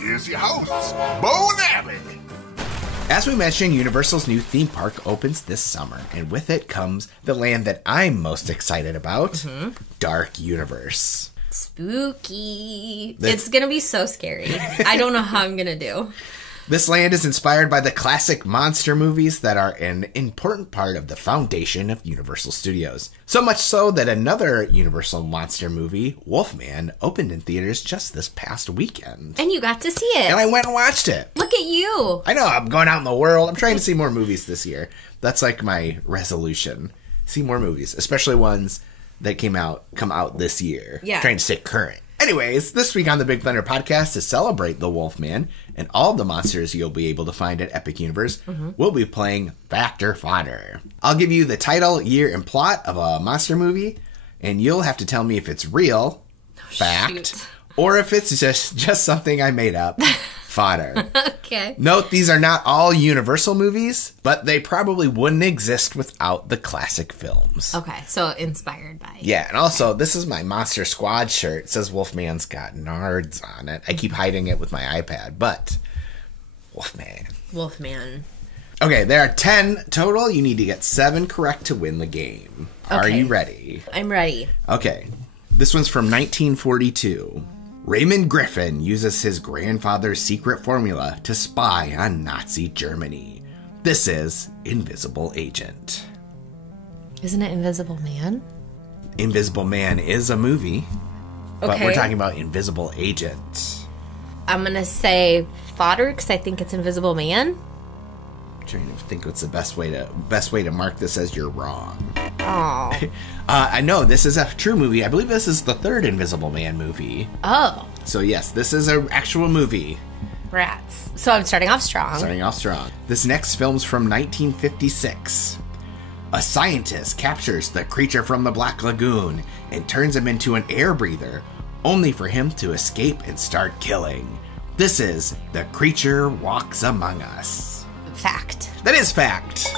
here's your hosts, Beau and Abby. As we mentioned, Universal's new theme park opens this summer, and with it comes the land that I'm most excited about, Dark Universe. Spooky. It's going to be so scary. I don't know how I'm going to do. This land is inspired by the classic monster movies that are an important part of the foundation of Universal Studios. So much so that another Universal monster movie, Wolfman, opened in theaters just this past weekend. And you got to see it. And I went and watched it. Look at you. I know, I'm going out in the world. I'm trying to see more movies this year. That's like my resolution. See more movies, especially ones that come out this year. Yeah. Trying to stay current. Anyways, this week on the Big Thunder Podcast, to celebrate the Wolfman and all the monsters you'll be able to find at Epic Universe, we'll be playing Fact or Fodder. I'll give you the title, year, and plot of a monster movie, and you'll have to tell me if it's real, fact, or if it's just something I made up, fodder. Okay. Note, these are not all Universal movies, but they probably wouldn't exist without the classic films. Okay, so inspired by. Yeah, and also, this is my Monster Squad shirt. It says Wolfman's got nards on it. I keep hiding it with my iPad, but Wolfman. Okay, there are 10 total. You need to get 7 correct to win the game. Okay. Are you ready? I'm ready. Okay, this one's from 1942. Raymond Griffin uses his grandfather's secret formula to spy on Nazi Germany. This is Invisible Agent. Isn't it Invisible Man? Invisible Man is a movie, but Okay. we're talking about Invisible Agent. I'm going to say Fodder because I think it's Invisible Man. I'm trying to think what's the best way to mark this as you're wrong. Oh. I know this is a true movie. I believe this is the third Invisible Man movie. Oh. So yes, this is an actual movie. Rats. So I'm starting off strong. This next film's from 1956. A scientist captures the creature from the Black Lagoon and turns him into an air breather, only for him to escape and start killing. This is The Creature Walks Among Us. Fact. That is fact.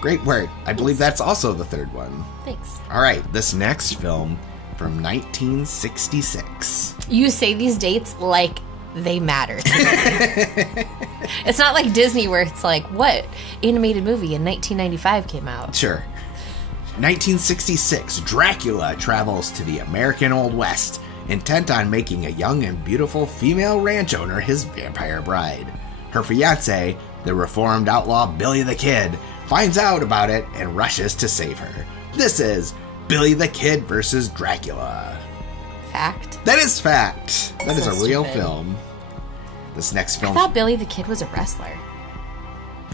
Great work. I believe that's also the third one. Thanks. All right, this next film from 1966. You say these dates like they matter to me. It's not like Disney where it's like, what animated movie in 1995 came out? Sure. 1966, Dracula travels to the American Old West, intent on making a young and beautiful female ranch owner his vampire bride. Her fiancé, the reformed outlaw Billy the Kid, finds out about it and rushes to save her. This is Billy the Kid versus Dracula. Fact. That is fact. That is So a real stupid. film. This next film. I thought Billy the Kid was a wrestler.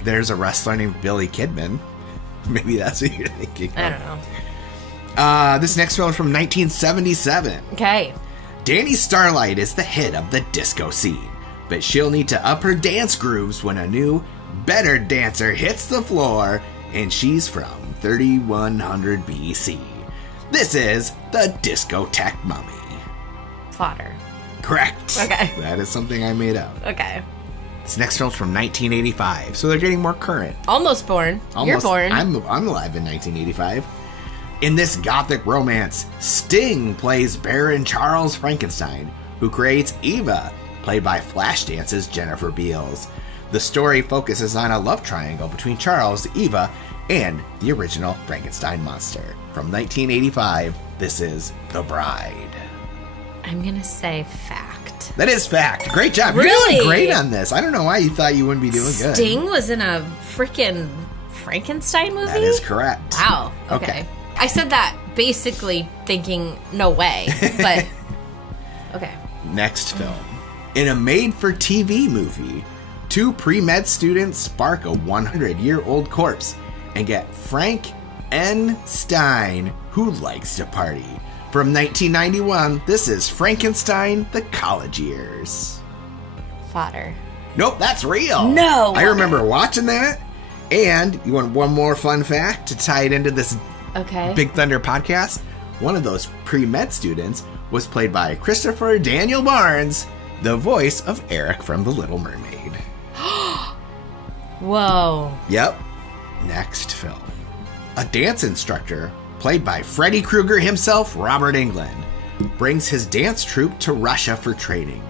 There's a wrestler named Billy Kidman. Maybe that's what you're thinking of. I don't know. This next film is from 1977. Okay. Danny Starlight is the hit of the disco scene, but she'll need to up her dance grooves when a new, better dancer hits the floor, and she's from 3100 BC. This is the Discotheque Mummy. Fodder. Correct. Okay. That is something I made up. Okay. This next film's from 1985, so they're getting more current. Almost born. You're born. I'm alive in 1985. In this gothic romance, Sting plays Baron Charles Frankenstein, who creates Eva, played by Flashddance's Jennifer Beals. The story focuses on a love triangle between Charles, Eva, and the original Frankenstein monster. From 1985, this is The Bride. I'm going to say fact. That is fact. Great job. Really? You're doing great on this. I don't know why you thought you wouldn't be doing good. Sting was in a freaking Frankenstein movie? That is correct. Wow. Okay. I said that basically thinking, no way. But, okay. Next film. In a made-for-TV movie, 2 pre-med students spark a 100-year-old corpse and get Frank N. Stein, who likes to party. From 1991, this is Frankenstein, The College Years. Fodder. Nope, that's real. No. I remember watching that. And you want one more fun fact to tie it into this Big Thunder podcast? One of those pre-med students was played by Christopher Daniel Barnes, the voice of Eric from The Little Mermaid. Whoa. Yep. Next film. A dance instructor, played by Freddy Krueger himself, Robert Englund, brings his dance troupe to Russia for training.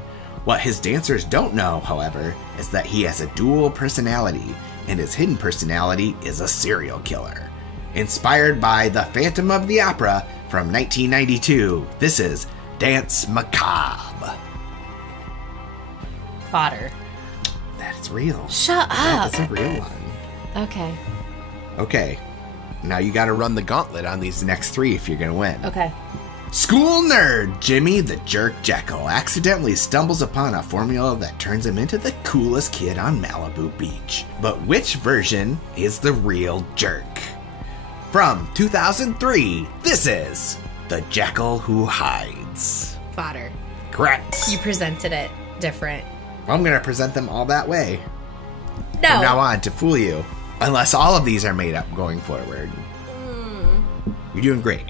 What his dancers don't know, however, is that he has a dual personality, and his hidden personality is a serial killer. Inspired by The Phantom of the Opera from 1992, this is Dance Macabre. Fodder. That's real. Shut up. That's a real one. Okay. Okay. Now you gotta run the gauntlet on these next 3 if you're gonna win. Okay. School nerd Jimmy the Jerk Jekyll accidentally stumbles upon a formula that turns him into the coolest kid on Malibu Beach. But which version is the real jerk? From 2003, this is The Jekyll Who Hides. Fodder. Correct. You presented it different. I'm going to present them all that way. No. From now on, to fool you. Unless all of these are made up going forward. You're doing great.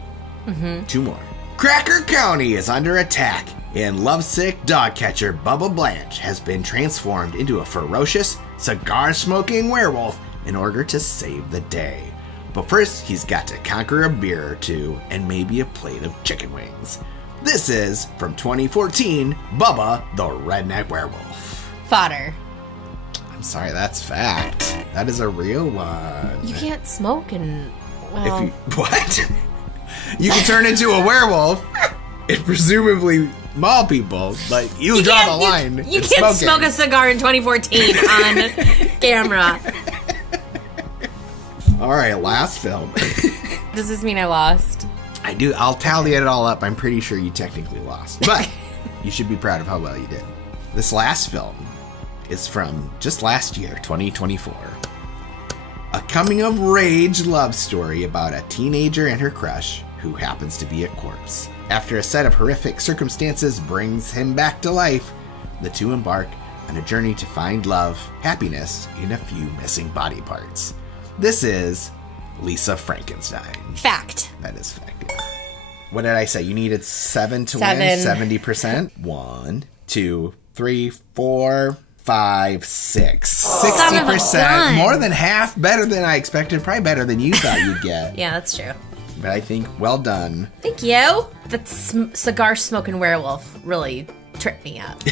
2 more. Cracker County is under attack, and lovesick dog catcher Bubba Blanche has been transformed into a ferocious, cigar-smoking werewolf in order to save the day. But first, he's got to conquer a beer or 2 and maybe a plate of chicken wings. This is, from 2014, Bubba the Redneck Werewolf. Fodder. I'm sorry, that's fact. That is a real one. You can't smoke and... Well... What? You can turn into a werewolf and presumably maul people, but you draw the line. You can't smoke a cigar in 2014 on camera. All right, last film. Does this mean I lost? I do. I'll tally it all up. I'm pretty sure you technically lost, but you should be proud of how well you did. This last film is from just last year, 2024. A coming-of-age love story about a teenager and her crush who happens to be a corpse. After a set of horrific circumstances brings him back to life, the two embark on a journey to find love, happiness, and a few missing body parts. This is Lisa Frankenstein. Fact. That is fact. Yeah. What did I say? You needed 7 to win? 70%? 1, 2, 3, 4, 5, 6. 60%. More than half. Better than I expected. Probably better than you thought you'd get. Yeah, that's true. But I think, well done. Thank you. That cigar smoking werewolf really tripped me up.